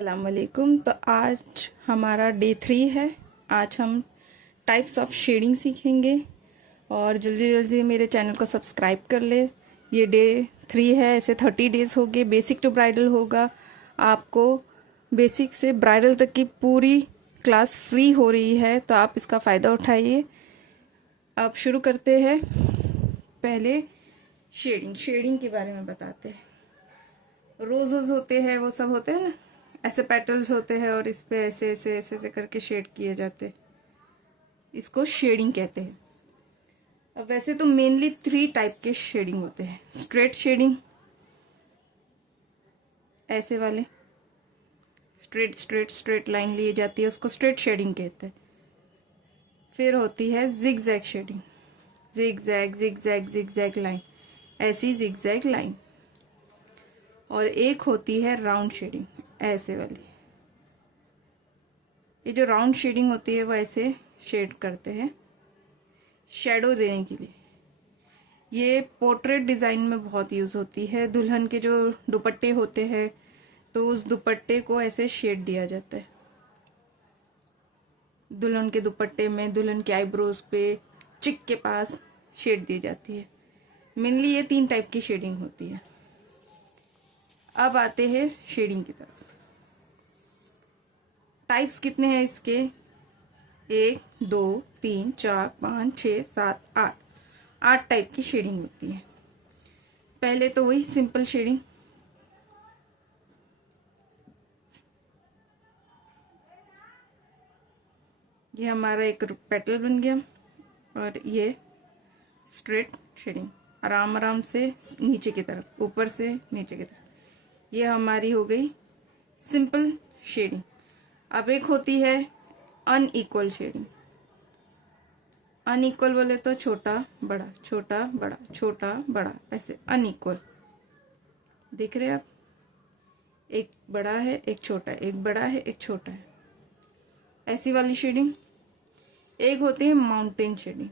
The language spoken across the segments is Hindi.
अस्सलामुअलैकुम। तो आज हमारा डे 3 है। आज हम टाइप्स ऑफ शेडिंग सीखेंगे और जल्दी जल्दी मेरे चैनल को सब्सक्राइब कर ले। ये डे 3 है, ऐसे 30 डेज़ हो गए। बेसिक टू ब्राइडल होगा। आपको बेसिक से ब्राइडल तक की पूरी क्लास फ्री हो रही है, तो आप इसका फ़ायदा उठाइए। अब शुरू करते हैं। पहले शेडिंग के बारे में बताते हैं। रोज़ होते हैं, वो सब होते हैं ना, ऐसे पेटल्स होते हैं और इस पे ऐसे ऐसे ऐसे ऐसे करके शेड किए जाते हैं, इसको शेडिंग कहते हैं। अब वैसे तो मेनली 3 टाइप के शेडिंग होते हैं। स्ट्रेट शेडिंग, ऐसे वाले स्ट्रेट लाइन ली जाती है, उसको स्ट्रेट शेडिंग कहते हैं। फिर होती है जिगजैग शेडिंग, जिगजैग लाइन, ऐसी जिगजैग लाइन। और एक होती है राउंड शेडिंग, ऐसे वाली। ये जो राउंड शेडिंग होती है वो ऐसे शेड करते हैं शेडो देने के लिए। ये पोर्ट्रेट डिज़ाइन में बहुत यूज़ होती है। दुल्हन के जो दुपट्टे होते हैं, तो उस दुपट्टे को ऐसे शेड दिया जाता है। दुल्हन के दुपट्टे में, दुल्हन के आईब्रोज पे, चिक के पास शेड दी जाती है। मेनली ये 3 टाइप की शेडिंग होती है। अब आते हैं शेडिंग की तरफ। टाइप्स कितने हैं इसके? 1 2 3 4 5 6 7 8 टाइप की शेडिंग होती है। पहले तो वही सिंपल शेडिंग। ये हमारा एक पेटल बन गया और ये स्ट्रेट शेडिंग, आराम आराम से नीचे की तरफ, ऊपर से नीचे की तरफ। ये हमारी हो गई सिंपल शेडिंग। अब एक होती है अनइक्वल शेडिंग। अनइक्वल बोले तो छोटा बड़ा छोटा बड़ा छोटा बड़ा, ऐसे अनइक्वल दिख रहे हैं आप। एक बड़ा है, एक छोटा है, एक बड़ा है, एक छोटा है, ऐसी वाली शेडिंग। एक होती है माउंटेन शेडिंग।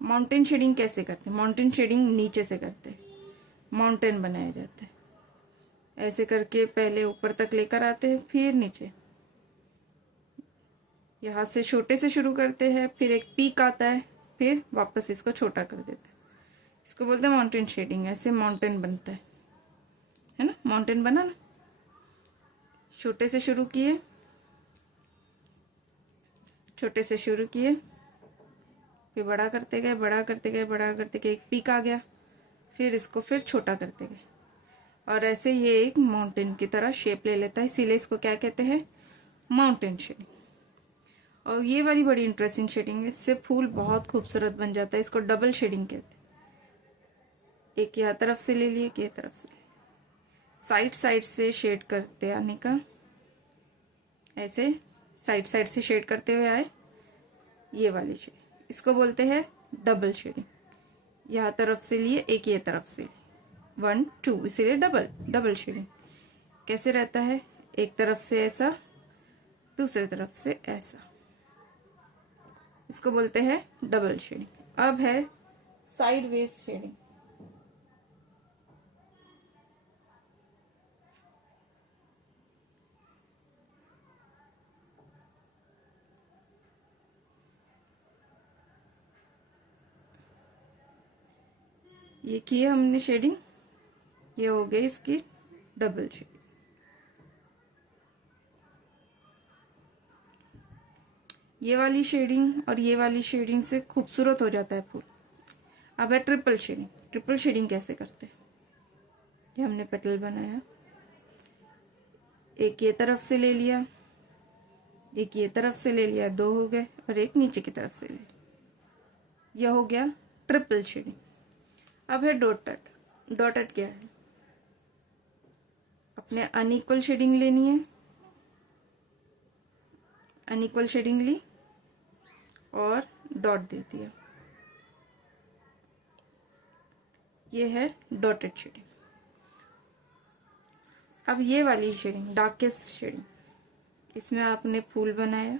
माउंटेन शेडिंग कैसे करते हैं? माउंटेन शेडिंग नीचे से करते हैं, माउंटेन बनाया जाता है। ऐसे करके पहले ऊपर तक लेकर आते हैं, फिर नीचे। यहाँ से छोटे से शुरू करते हैं, फिर एक पीक आता है, फिर वापस इसको छोटा कर देते हैं। इसको बोलते हैं माउंटेन शेडिंग। ऐसे माउंटेन बनता है ना, माउंटेन बना ना। छोटे से शुरू किए, छोटे से शुरू किए, फिर बड़ा करते गए, बड़ा करते गए, बड़ा करते गए, एक पीक आ गया, फिर इसको फिर छोटा करते गए। और ऐसे ये एक माउंटेन की तरह शेप ले लेता है, इसीलिए इसको क्या कहते हैं? Mountain shading. और ये वाली बड़ी इंटरेस्टिंग शेडिंग है, इससे फूल बहुत खूबसूरत बन जाता है। इसको डबल शेडिंग कहते हैं। एक यहाँ तरफ से ले लिए, एक ये तरफ से, साइड साइड से शेड करते आने का, ऐसे साइड साइड से शेड करते हुए आए, ये वाली शेड, इसको बोलते हैं डबल शेडिंग। यहाँ तरफ से लिए, एक ये तरफ से लिए, 1 2, इसीलिए डबल शेडिंग। कैसे रहता है? एक तरफ से ऐसा, दूसरे तरफ से ऐसा, इसको बोलते हैं डबल शेडिंग। अब है साइडवेज शेडिंग। ये किए हमने शेडिंग, ये हो गई इसकी डबल शेडिंग। ये वाली शेडिंग और ये वाली शेडिंग से खूबसूरत हो जाता है फूल। अब है ट्रिपल शेडिंग। ट्रिपल शेडिंग कैसे करते हैं? ये हमने पेटल बनाया, एक ये तरफ से ले लिया, एक ये तरफ से ले लिया, 2 हो गए, और एक नीचे की तरफ से ले लिया, यह हो गया ट्रिपल शेडिंग। अब है डॉटेड। डॉटेड क्या है? अपने अनइक्वल शेडिंग लेनी है, अनइक्वल शेडिंग ली और डॉट दे दिया, ये है डॉटेड शेडिंग। अब ये वाली शेडिंग, डार्केस्ट शेडिंग, इसमें आपने फूल बनाया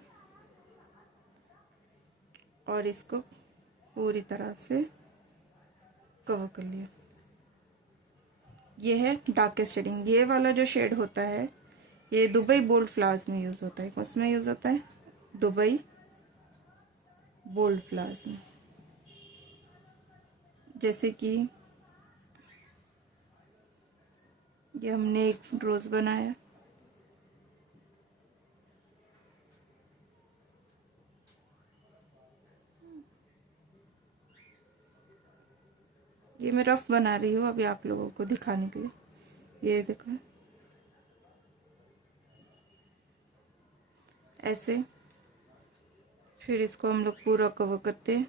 और इसको पूरी तरह से कवर कर लिया, ये है डार्केस्ट शेडिंग। ये वाला जो शेड होता है, ये दुबई बोल्ड फ्लावर्स में यूज़ होता है। उसमें यूज़ होता है दुबई बोल्ड फ्लावर्स में। जैसे कि ये हमने एक रोज़ बनाया, ये मैं रफ बना रही हूँ अभी आप लोगों को दिखाने के लिए। ये देखो ऐसे, फिर इसको हम लोग पूरा कवर करते हैं।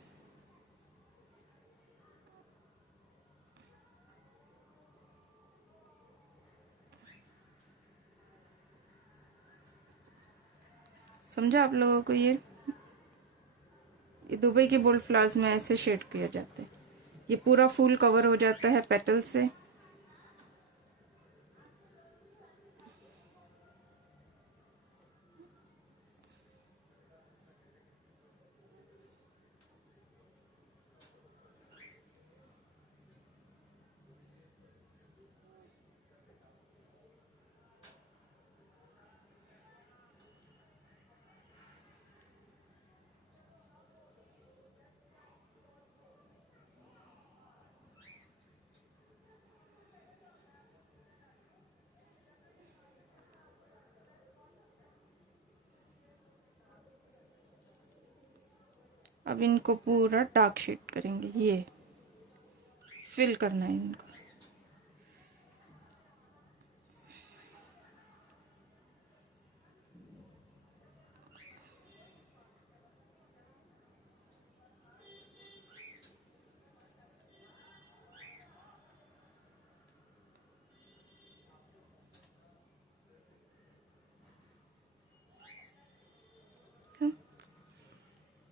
समझा आप लोगों को? ये दुबई के बोल्ड फ्लावर्स में ऐसे शेड किया जाता है। ये पूरा फूल कवर हो जाता है पेटल से। अब इनको पूरा डार्क शेड करेंगे, ये फिल करना है इनको।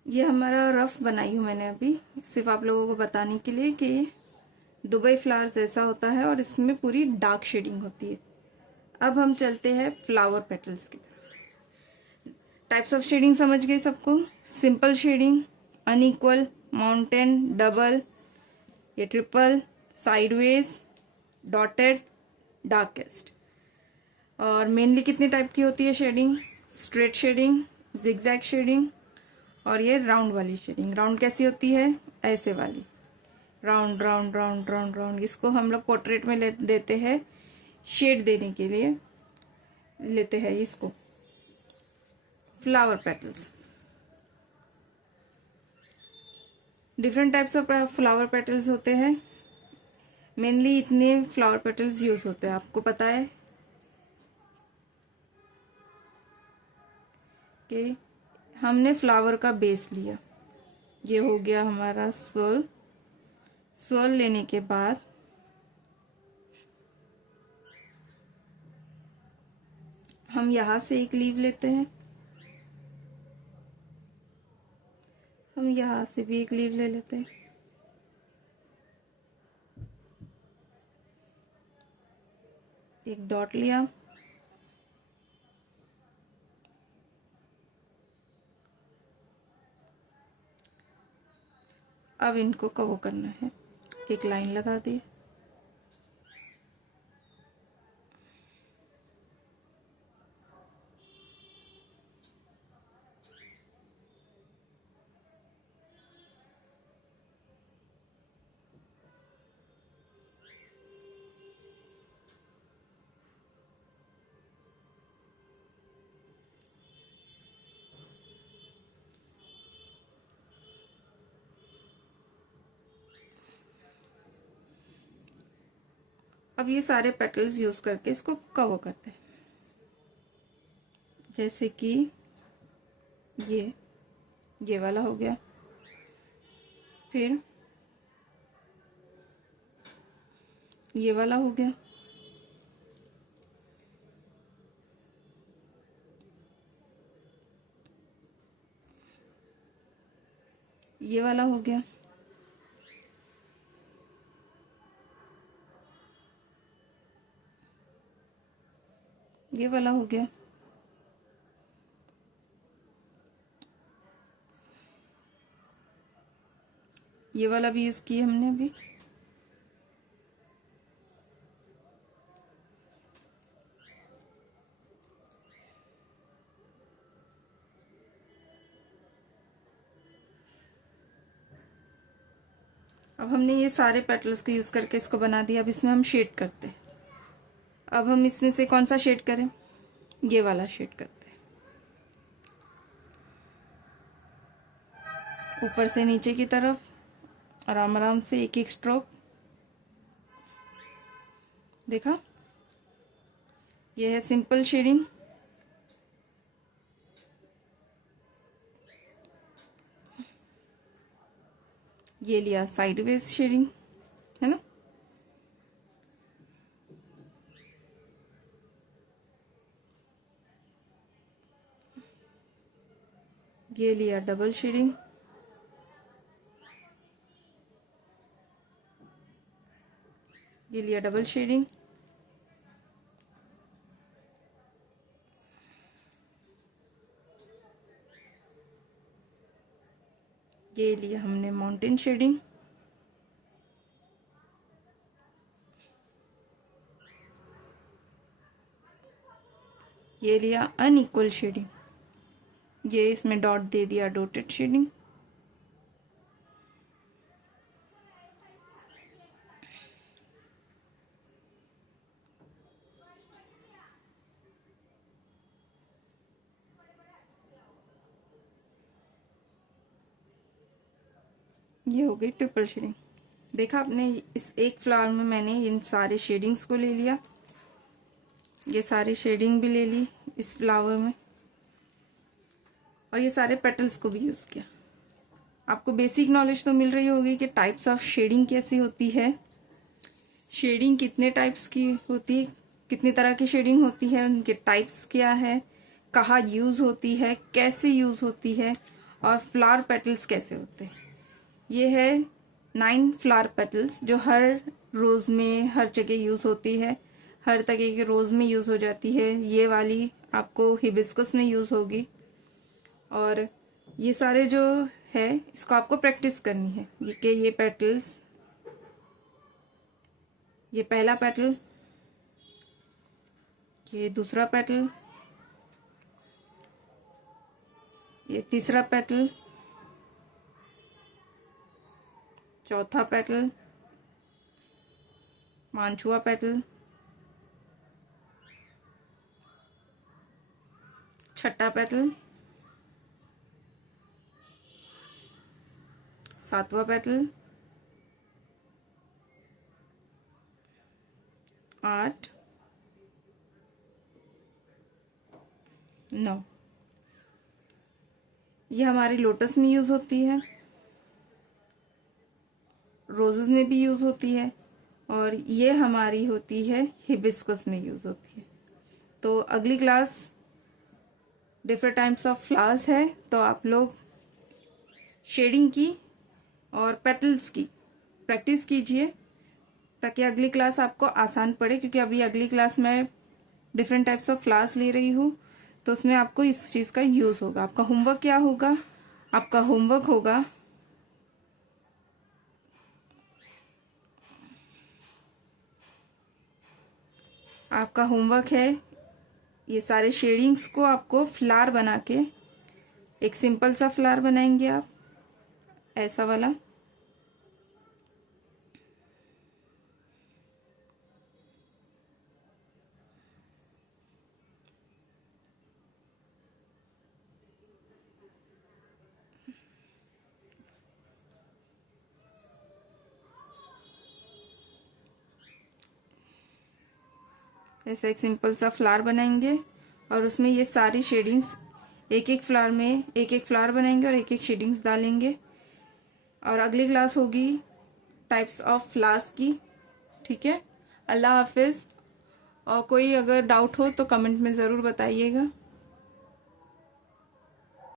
ये हमारा रफ बनाई हूँ मैंने अभी, सिर्फ आप लोगों को बताने के लिए कि दुबई फ्लावर्स ऐसा होता है और इसमें पूरी डार्क शेडिंग होती है। अब हम चलते हैं फ्लावर पेटल्स की तरफ। टाइप्स ऑफ शेडिंग समझ गए सबको? Simple shading, unequal, mountain, double, ये ट्रिपल, साइडवेज, डॉटेड, डार्केस्ट। और मेनली कितने टाइप की होती है शेडिंग? स्ट्रेट शेडिंग, जिगजैग शेडिंग, और ये राउंड वाली शेडिंग। राउंड कैसी होती है? ऐसे वाली, round round round round round. इसको हम लोग पोर्ट्रेट में देते हैं, शेड देने के लिए लेते हैं इसको, flower petals. Different types of flower petals होते हैं। मेनली इतने फ्लावर पेटल्स यूज होते हैं, आपको पता है कि हमने फ्लावर का बेस लिया, ये हो गया हमारा सोल। सोल लेने के बाद हम यहां से एक लीव लेते हैं, हम यहां से भी एक लीव ले लेते हैं, एक डॉट लिया, अब इनको कवर करना है, एक लाइन लगा दी। अब ये सारे पेटल्स यूज करके इसको कवर करते हैं। जैसे कि ये वाला हो गया, फिर ये वाला हो गया, ये वाला हो गया, ये वाला हो गया, ये वाला भी यूज किया हमने अभी, अब हमने ये सारे पेटल्स को यूज़ करके इसको बना दिया। अब इसमें हम शेड करते हैं। अब हम इसमें से कौन सा शेड करें? ये वाला शेड करते हैं। ऊपर से नीचे की तरफ आराम आराम से एक एक स्ट्रोक। देखा? ये है सिंपल शेडिंग। ये लिया साइडवेज शेडिंग, है ना? ये लिया डबल शेडिंग। ये लिया डबल शेडिंग। ये लिया हमने माउंटेन शेडिंग। ये लिया अनइक्वल शेडिंग। ये इसमें डॉट दे दिया, डॉटेड शेडिंग। ये हो गई ट्रिपल शेडिंग। देखा आपने? इस एक फ्लावर में मैंने इन सारे शेडिंग्स को ले लिया। ये सारी शेडिंग भी ले ली इस फ्लावर में, और ये सारे पेटल्स को भी यूज़ किया। आपको बेसिक नॉलेज तो मिल रही होगी कि टाइप्स ऑफ शेडिंग कैसी होती है, शेडिंग कितने टाइप्स की होती है, कितनी तरह की शेडिंग होती है, उनके टाइप्स क्या है, कहाँ यूज़ होती है, कैसे यूज़ होती है, और फ्लावर पेटल्स कैसे होते हैं। ये है 9 फ्लावर पेटल्स जो हर रोज़ में हर जगह यूज़ होती है, हर तरह के रोज़ में यूज़ हो जाती है। ये वाली आपको हिबिस्कस में यूज़ होगी। और ये सारे जो है इसको आपको प्रैक्टिस करनी है। ये पेटल्स, ये पहला पेटल, ये दूसरा पेटल, ये तीसरा पेटल, चौथा पेटल, पांचवा पेटल, छठा पेटल, सातवां पेटल, 8, 9। ये हमारी लोटस में यूज़ होती है, रोजेस में भी यूज़ होती है, और ये हमारी होती है हिबिस्कस में यूज़ होती है। तो अगली class different types of flowers है, तो आप लोग शेडिंग की और पेटल्स की प्रैक्टिस कीजिए ताकि अगली क्लास आपको आसान पड़े, क्योंकि अभी अगली क्लास में डिफरेंट टाइप्स ऑफ फ्लावर्स ले रही हूँ, तो उसमें आपको इस चीज़ का यूज़ होगा। आपका होमवर्क क्या होगा? आपका होमवर्क होगा आपका होमवर्क है ये सारे शेडिंग्स को आपको फ्लावर बना के, एक सिंपल सा फ्लावर बनाएंगे आप, ऐसा वाला। ऐसा एक सिंपल सा फ्लावर बनाएंगे, और उसमें ये सारी शेडिंग्स एक एक फ्लावर में एक एक फ्लावर बनाएंगे और एक एक शेडिंग्स डालेंगे। और अगली क्लास होगी टाइप्स ऑफ फ्लावर्स की। ठीक है, अल्लाह हाफिज़। और कोई अगर डाउट हो तो कमेंट में ज़रूर बताइएगा।